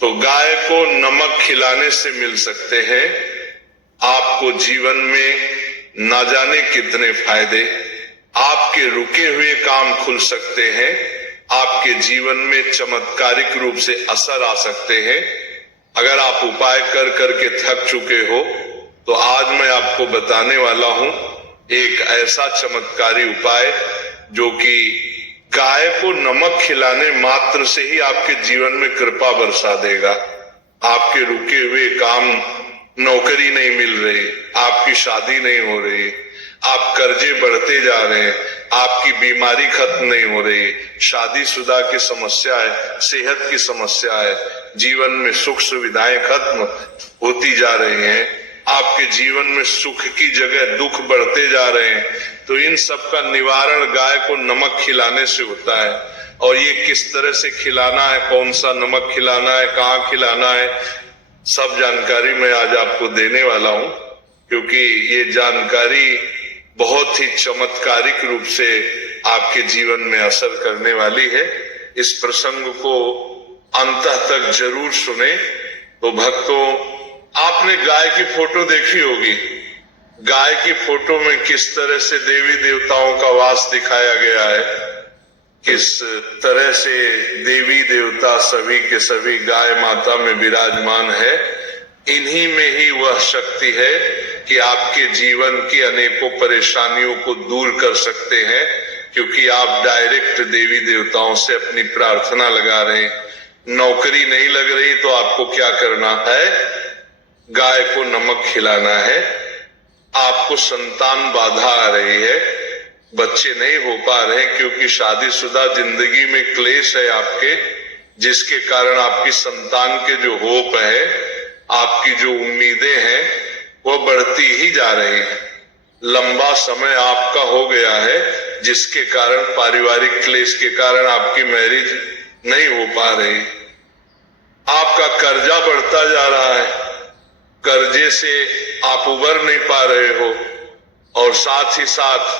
तो गाय को नमक खिलाने से मिल सकते हैं आपको जीवन में ना जाने कितने फायदे। आपके रुके हुए काम खुल सकते हैं, आपके जीवन में चमत्कारिक रूप से असर आ सकते हैं। अगर आप उपाय कर करके थक चुके हो तो आज मैं आपको बताने वाला हूं एक ऐसा चमत्कारी उपाय जो कि गाय को नमक खिलाने मात्र से ही आपके जीवन में कृपा बरसा देगा। आपके रुके हुए काम, नौकरी नहीं मिल रही, आपकी शादी नहीं हो रही, आप कर्जे बढ़ते जा रहे हैं, आपकी बीमारी खत्म नहीं हो रही, शादीशुदा की समस्या है, सेहत की समस्या है, जीवन में सुख सुविधाएं खत्म होती जा रही हैं, आपके जीवन में सुख की जगह दुख बढ़ते जा रहे हैं, तो इन सब का निवारण गाय को नमक खिलाने से होता है। और ये किस तरह से खिलाना है, कौन सा नमक खिलाना है, कहाँ खिलाना है, सब जानकारी मैं आज आपको देने वाला हूं, क्योंकि ये जानकारी बहुत ही चमत्कारिक रूप से आपके जीवन में असर करने वाली है। इस प्रसंग को अंत तक जरूर सुने। तो भक्तों, आपने गाय की फोटो देखी होगी। गाय की फोटो में किस तरह से देवी देवताओं का वास दिखाया गया है, किस तरह से देवी देवता सभी के सभी गाय माता में विराजमान है। इन्हीं में ही वह शक्ति है कि आपके जीवन की अनेकों परेशानियों को दूर कर सकते हैं, क्योंकि आप डायरेक्ट देवी देवताओं से अपनी प्रार्थना लगा रहे हैं। नौकरी नहीं लग रही तो आपको क्या करना है, गाय को नमक खिलाना है। आपको संतान बाधा आ रही है, बच्चे नहीं हो पा रहे क्योंकि शादीशुदा जिंदगी में क्लेश है आपके, जिसके कारण आपकी संतान के जो होप है, आपकी जो उम्मीदें हैं, वह बढ़ती ही जा रही है। लंबा समय आपका हो गया है, जिसके कारण पारिवारिक क्लेश के कारण आपकी मैरिज नहीं हो पा रही। आपका कर्जा बढ़ता जा रहा है, कर्जे से आप उबर नहीं पा रहे हो, और साथ ही साथ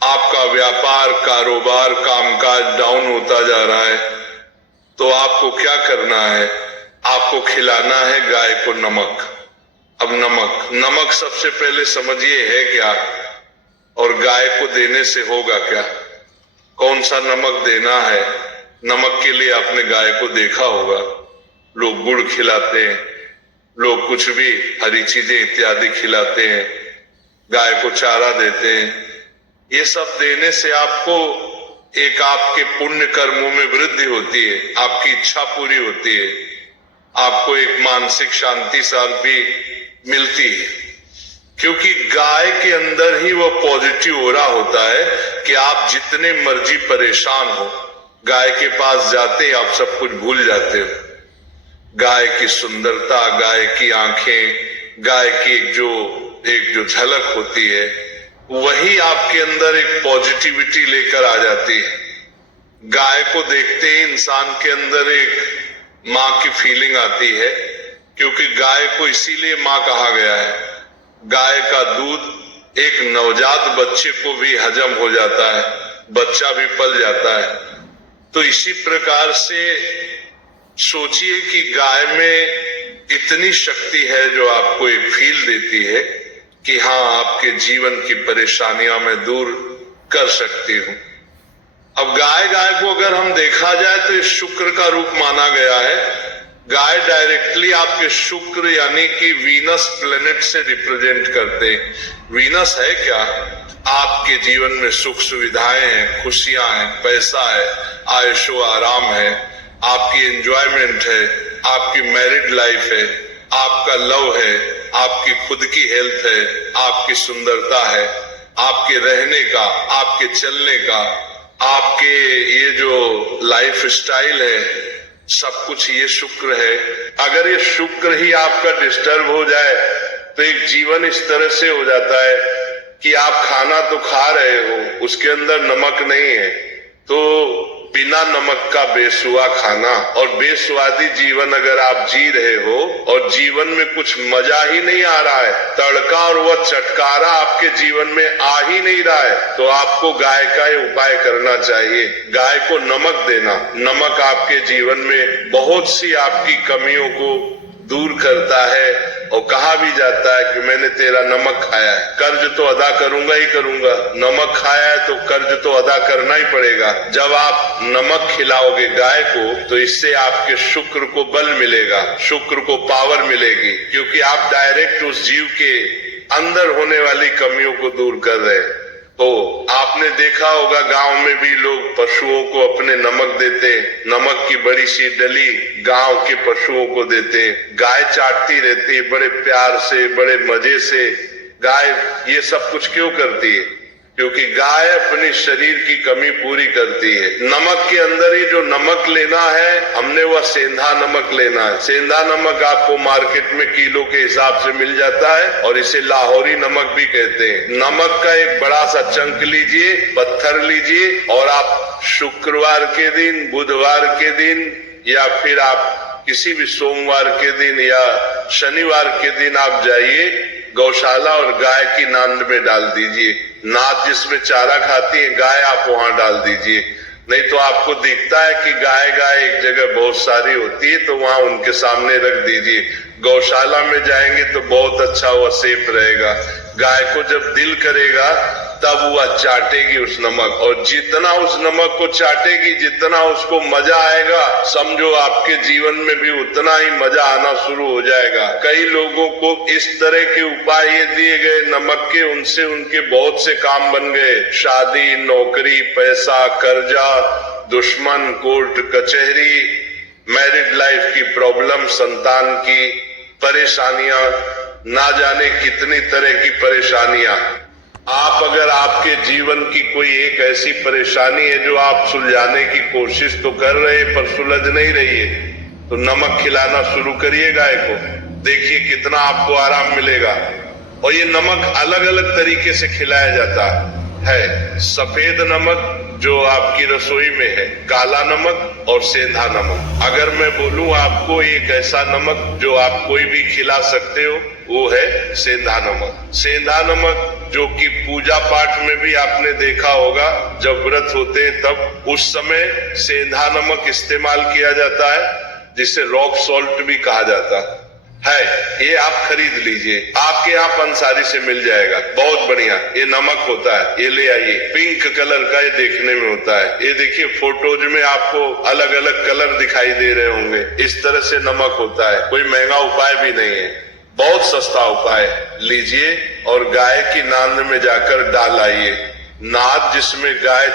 आपका व्यापार, कारोबार, कामकाज डाउन होता जा रहा है। तो आपको क्या करना है, आपको खिलाना है गाय को नमक। अब नमक सबसे पहले समझिए है क्या, और गाय को देने से होगा क्या, कौन सा नमक देना है। नमक के लिए आपने गाय को देखा होगा, लोग गुड़ खिलाते हैं, लोग कुछ भी हरी चीजें इत्यादि खिलाते हैं, गाय को चारा देते हैं। ये सब देने से आपको एक आपके पुण्य कर्मों में वृद्धि होती है, आपकी इच्छा पूरी होती है, आपको एक मानसिक शांति भी मिलती है, क्योंकि गाय के अंदर ही वो पॉजिटिव ऑरा होता है कि आप जितने मर्जी परेशान हो, गाय के पास जाते आप सब कुछ भूल जाते हो। गाय की सुंदरता, गाय की आंखें, गाय की एक जो झलक होती है, वही आपके अंदर एक पॉजिटिविटी लेकर आ जाती है। गाय को देखते ही इंसान के अंदर एक माँ की फीलिंग आती है, क्योंकि गाय को इसीलिए माँ कहा गया है। गाय का दूध एक नवजात बच्चे को भी हजम हो जाता है, बच्चा भी पल जाता है। तो इसी प्रकार से सोचिए कि गाय में इतनी शक्ति है जो आपको एक फील देती है कि हाँ, आपके जीवन की परेशानियां मैं दूर कर सकती हूं। अब गाय को अगर हम देखा जाए तो इस शुक्र का रूप माना गया है। गाय डायरेक्टली आपके शुक्र यानी कि वीनस प्लेनेट से रिप्रेजेंट करते हैं। वीनस है क्या, आपके जीवन में सुख सुविधाएं हैं, खुशियां हैं, पैसा है, आयशो आराम है, आपकी एंजॉयमेंट है, आपकी मैरिड लाइफ है, आपका लव है, आपकी खुद की हेल्थ है, आपकी सुंदरता है, आपके रहने का, आपके चलने का, आपके ये जो लाइफ स्टाइल है, सब कुछ ये शुक्र है। अगर ये शुक्र ही आपका डिस्टर्ब हो जाए तो एक जीवन इस तरह से हो जाता है कि आप खाना तो खा रहे हो, उसके अंदर नमक नहीं है, तो बिना नमक का बेसुआ खाना और बेस्वादी जीवन अगर आप जी रहे हो और जीवन में कुछ मजा ही नहीं आ रहा है, तड़का और वह चटकारा आपके जीवन में आ ही नहीं रहा है, तो आपको गाय का ही उपाय करना चाहिए। गाय को नमक देना। नमक आपके जीवन में बहुत सी आपकी कमियों को दूर करता है और कहा भी जाता है कि मैंने तेरा नमक खाया है, कर्ज तो अदा करूंगा ही करूंगा। नमक खाया है तो कर्ज तो अदा करना ही पड़ेगा। जब आप नमक खिलाओगे गाय को तो इससे आपके शुक्र को बल मिलेगा, शुक्र को पावर मिलेगी, क्योंकि आप डायरेक्ट उस जीव के अंदर होने वाली कमियों को दूर कर रहे हैं। तो आपने देखा होगा गांव में भी लोग पशुओं को अपने नमक देते, नमक की बड़ी सी डली गांव के पशुओं को देते। गाय चाटती रहती बड़े प्यार से, बड़े मजे से। गाय ये सब कुछ क्यों करती है? क्योंकि गाय अपनी शरीर की कमी पूरी करती है। नमक के अंदर ही जो नमक लेना है, हमने वह सेंधा नमक लेना है। सेंधा नमक आपको मार्केट में किलो के हिसाब से मिल जाता है और इसे लाहौरी नमक भी कहते हैं। नमक का एक बड़ा सा चंक लीजिए, पत्थर लीजिए और आप शुक्रवार के दिन, बुधवार के दिन या फिर आप किसी भी सोमवार के दिन या शनिवार के दिन आप जाइए गौशाला और गाय की नांद में डाल दीजिए। नाद जिसमें चारा खाती है गाय, आप वहां डाल दीजिए। नहीं तो आपको दिखता है कि गाय एक जगह बहुत सारी होती है, तो वहां उनके सामने रख दीजिए। गौशाला में जाएंगे तो बहुत अच्छा वह सेफ रहेगा। गाय को जब दिल करेगा तब वह चाटेगी उस नमक, और जितना उस नमक को चाटेगी, जितना उसको मजा आएगा, समझो आपके जीवन में भी उतना ही मजा आना शुरू हो जाएगा। कई लोगों को इस तरह के उपाय ये दिए गए नमक के, उनसे उनके बहुत से काम बन गए। शादी, नौकरी, पैसा, कर्जा, दुश्मन, कोर्ट कचहरी, मैरिड लाइफ की प्रॉब्लम, संतान की परेशानियां, ना जाने कितनी तरह की परेशानियां। आप अगर आपके जीवन की कोई एक ऐसी परेशानी है जो आप सुलझाने की कोशिश तो कर रहे पर सुलझ नहीं रही है, तो नमक खिलाना शुरू करिए गाय को। देखिए कितना आपको आराम मिलेगा। और ये नमक अलग अलग तरीके से खिलाया जाता है। सफेद नमक जो आपकी रसोई में है, काला नमक और सेंधा नमक। अगर मैं बोलूं आपको एक ऐसा नमक जो आप कोई भी खिला सकते हो, वो है सेंधा नमक। सेंधा नमक जो कि पूजा पाठ में भी आपने देखा होगा, जब व्रत होते हैं तब उस समय सेंधा नमक इस्तेमाल किया जाता है, जिसे रॉक सॉल्ट भी कहा जाता है। ये आप खरीद लीजिए, आपके यहाँ पंसारी से मिल जाएगा, बहुत बढ़िया ये नमक होता है। ये ले आइए, पिंक कलर का ये देखने में होता है। ये देखिए फोटोज में आपको अलग अलग कलर दिखाई दे रहे होंगे, इस तरह से नमक होता है। कोई महंगा उपाय भी नहीं है, बहुत सस्ता उपाय। लीजिए और गाय की नांद में जाकर डाल आइए। नाद जिसमें गाय